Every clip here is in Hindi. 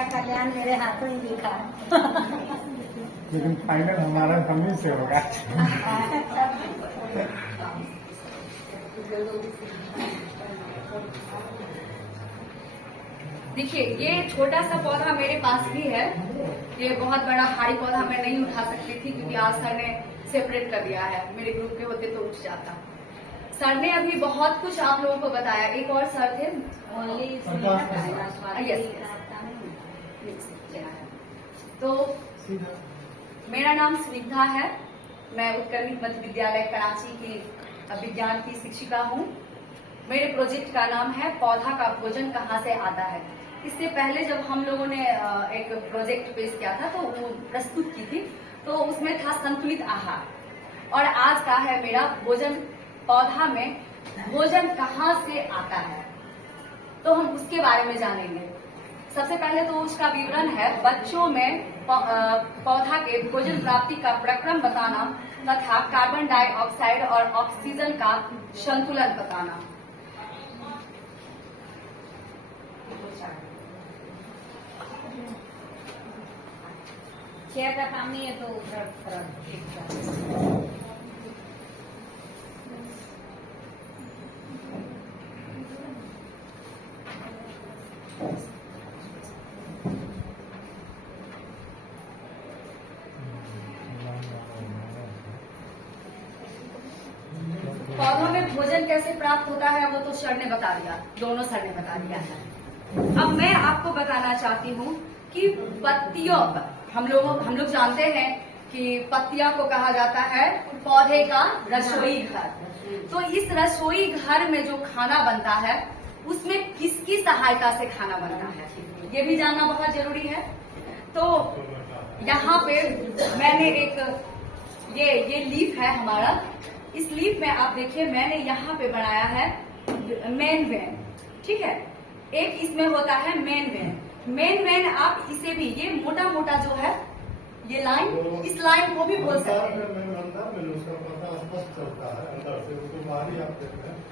का कल्याण मेरे हाथों ही लिखा है। लेकिन फाइनल हमारा हम ही से होगा। देखिए, ये छोटा सा पौधा मेरे पास भी है। ये बहुत बड़ा हाई पौधा मैं नहीं उठा सकती थी क्योंकि आज सर ने सेपरेट कर दिया है। मेरे ग्रुप के होते तो उठ जाता। सर ने अभी बहुत कुछ आप लोगों को बताया। एक और सर थे, तो मेरा नाम स्निग्धा है। मैं उत्कर्मित मध्य विद्यालय कराची की विज्ञान की शिक्षिका हूँ। मेरे प्रोजेक्ट का नाम है पौधा का भोजन कहाँ से आता है। इससे पहले जब हम लोगों ने एक प्रोजेक्ट पेश किया था तो वो प्रस्तुत की थी, तो उसमें था संतुलित आहार, और आज का है मेरा भोजन, पौधा में भोजन कहाँ से आता है, तो हम उसके बारे में जानेंगे। सबसे पहले तो उसका विवरण है, बच्चों में पौधा के भोजन प्राप्ति का प्रक्रम बताना तथा कार्बन डाइऑक्साइड और ऑक्सीजन का संतुलन बताना। चेयर का काम नहीं है तो पौधों में भोजन कैसे प्राप्त होता है वो तो सर ने बता दिया, दोनों सर ने बता दिया है। अब मैं आपको बताना चाहती हूँ कि पत्तियों पर हम लोग जानते हैं कि पत्तियां को कहा जाता है पौधे का रसोई घर। तो इस रसोई घर में जो खाना बनता है उसमें किसकी सहायता से खाना बनता है, ये भी जानना बहुत जरूरी है। तो यहाँ पे मैंने एक ये लीफ है हमारा। इस लीफ में आप देखिए मैंने यहाँ पे बनाया है मेन वेन, ठीक है। एक इसमें होता है मेन वेन आप इसे भी, ये मोटा मोटा जो है ये लाइन, इस लाइन को भी बोल सकते हैं।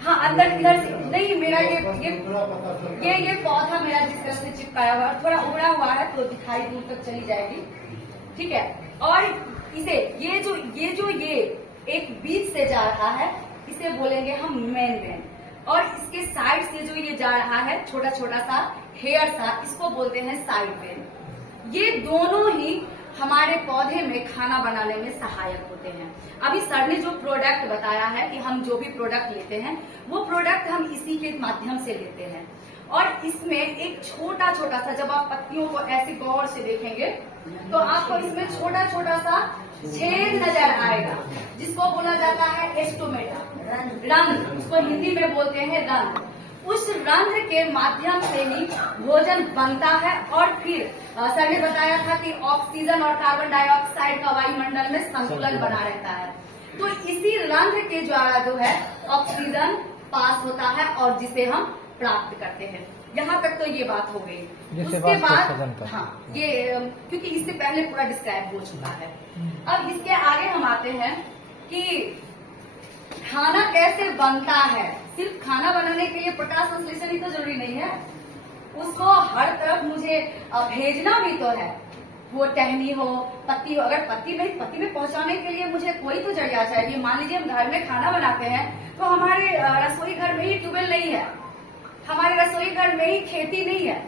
हाँ, अंदर इधर से नहीं, मेरा ये पौधा मेरा जिस तरह से चिपकाया हुआ है, थोड़ा उड़ा हुआ है तो दिखाई दूर तक चली जाएगी, ठीक है। और इसे ये एक बीज से जा रहा है, इसे बोलेंगे हम मेन वेन। और इसके साइड से जो ये जा रहा है छोटा छोटा सा हेयर सा, इसको बोलते हैं साइड वेन। ये दोनों ही हमारे पौधे में खाना बनाने में सहायक होते हैं। अभी सर ने जो प्रोडक्ट बताया है कि हम जो भी प्रोडक्ट लेते हैं वो प्रोडक्ट हम इसी के माध्यम से लेते हैं। और इसमें एक छोटा छोटा सा, जब आप पत्तियों को ऐसे गौर से देखेंगे तो आपको इसमें छोटा छोटा सा छेद नजर आएगा, जिसको बोला जाता है एस्टोमेटा, रंध्र, उसको हिंदी में बोलते हैं रंध्र। उस रंध्र के माध्यम से ही भोजन बनता है। और फिर सर ने बताया था कि ऑक्सीजन और कार्बन डाइऑक्साइड का वायुमंडल में संतुलन बना रहता है। तो इसी रंध्र के द्वारा जो है ऑक्सीजन पास होता है और जिसे हम प्राप्त करते हैं। यहाँ तक तो ये बात हो गई। उसके बाद हाँ, ये क्योंकि इससे पहले पूरा डिस्क्राइब हो चुका है। अब इसके आगे हम आते हैं कि खाना कैसे बनता है। सिर्फ खाना बनाने के लिए प्रकाश संश्लेषण ही तो जरूरी नहीं है, उसको हर तरफ मुझे भेजना भी तो है। वो टहनी हो, पत्ती हो, अगर पत्ती में पहुंचाने के लिए मुझे कोई तो जरिया चाहिए। मान लीजिए हम घर में खाना बनाते हैं तो हमारे रसोई घर में ही ट्यूबवेल नहीं है, हमारे रसोई घर में ही खेती नहीं है,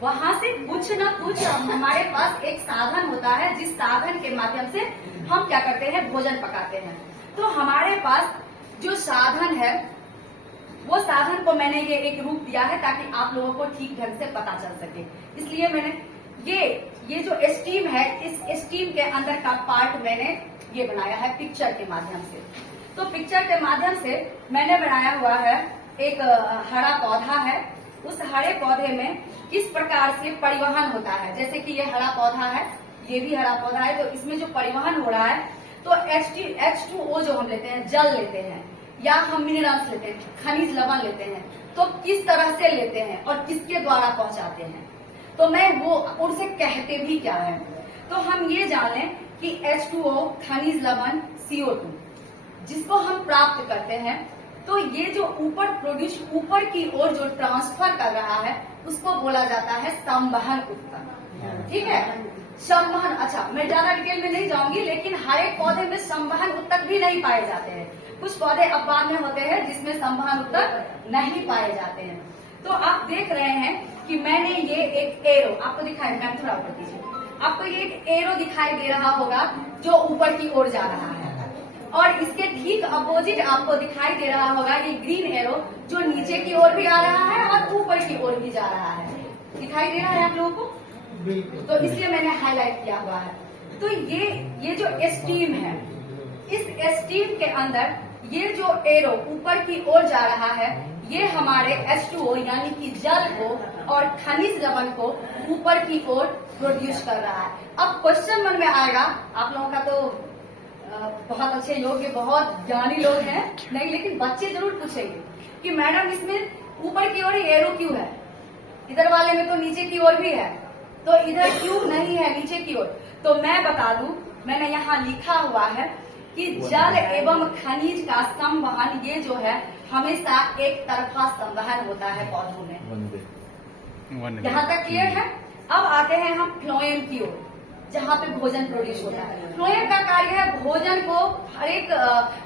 वहां से कुछ न कुछ हमारे पास एक साधन होता है, जिस साधन के माध्यम से हम क्या करते हैं, भोजन पकाते हैं। तो हमारे पास जो साधन है वो साधन को मैंने ये एक रूप दिया है ताकि आप लोगों को ठीक ढंग से पता चल सके। इसलिए मैंने ये जो स्टीम है, इस स्टीम के अंदर का पार्ट मैंने ये बनाया है पिक्चर के माध्यम से। तो पिक्चर के माध्यम से मैंने बनाया हुआ है एक हरा पौधा है। उस हरे पौधे में किस प्रकार से परिवहन होता है, जैसे कि ये हरा पौधा है, ये भी हरा पौधा है, तो इसमें जो परिवहन हो रहा है तो H2O जो हम लेते हैं, जल लेते हैं, या हम मिनरल्स लेते हैं, खनिज लवण लेते हैं, तो किस तरह से लेते हैं और किसके द्वारा पहुंचाते हैं, तो मैं वो उनसे कहते भी क्या है। तो हम ये जाने कि H2O खनिज लवण CO2 जिसको हम प्राप्त करते हैं तो ये जो ऊपर प्रोड्यूस ऊपर की ओर जो ट्रांसफर कर रहा है उसको बोला जाता है संवहन उत्तक। ठीक है, संवहन। अच्छा, मैं ज्यादा डिटेल में नहीं जाऊंगी, लेकिन हर एक पौधे में संवहन उत्तक भी नहीं पाए जाते हैं। कुछ पौधे अपवाद में होते हैं जिसमें संवहन उत्तक नहीं पाए जाते हैं। तो आप देख रहे हैं कि मैंने ये एक एरो आपको दिखाई, मैम थोड़ा ऊपर कीजिए, आपको ये एक एरो दिखाई दे रहा होगा जो ऊपर की ओर जा रहा है, और इसके ठीक अपोजिट आपको दिखाई दे रहा होगा ये ग्रीन एरो जो नीचे की ओर भी आ रहा है और ऊपर की ओर भी जा रहा है। दिखाई दे रहा है आप लोगों को? तो इसलिए मैंने हाईलाइट किया हुआ है। तो ये जो स्टीम है, इस स्टीम के अंदर ये जो एरो ऊपर की ओर जा रहा है, ये हमारे H2O यानी कि जल को और खनिज लवण को ऊपर की ओर प्रोड्यूस कर रहा है। अब क्वेश्चन मन में आएगा, आप लोगों का तो बहुत अच्छे योग्य, बहुत ज्ञानी लोग हैं, नहीं लेकिन बच्चे जरूर पूछेंगे कि मैडम इसमें ऊपर की ओर ही एरो क्यों है, इधर वाले में तो नीचे की ओर भी है, तो इधर क्यों नहीं है नीचे की ओर? तो मैं बता दूं, मैंने यहाँ लिखा हुआ है कि जल एवं खनिज का संवहन ये जो है हमेशा एक तरफा संवहन होता है पौधों में। यहाँ तक क्लियर है? अब आते हैं हम फ्लोएम की ओर, जहाँ पे भोजन प्रोड्यूस होता है। फ्लोएम का कार्य है भोजन को हर एक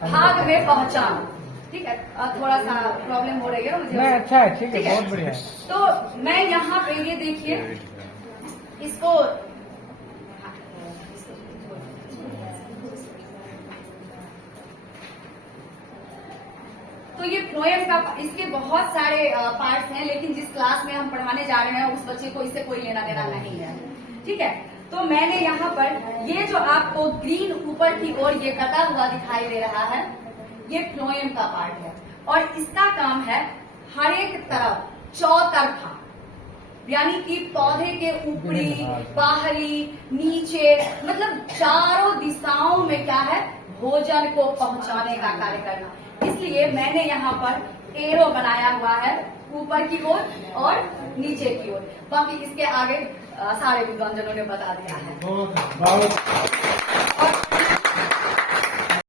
भाग में पहुँचाना। ठीक है, थोड़ा सा प्रॉब्लम हो रही है मुझे। अच्छा है, ठीक है, बहुत बढ़िया। तो मैं यहाँ पे ये देखिए इसको, तो ये फ्लोएम का, इसके बहुत सारे पार्ट्स हैं, लेकिन जिस क्लास में हम पढ़ाने जा रहे हैं उस बच्चे को इससे कोई लेना देना नहीं है। ठीक है, तो मैंने यहाँ पर ये जो आपको ग्रीन ऊपर की ओर ये कटा हुआ दिखाई दे रहा है, ये फ्लोएम का पार्ट है, और इसका काम है हर एक तरफ चौतरफा, यानी कि पौधे के ऊपरी, बाहरी, नीचे, मतलब चारों दिशाओं में क्या है, भोजन को पहुंचाने का कार्य करना। इसलिए मैंने यहाँ पर एरो बनाया हुआ है ऊपर की ओर और नीचे की ओर। बाकी इसके आगे सारे विद्वानजनों ने बता दिया है। बहुत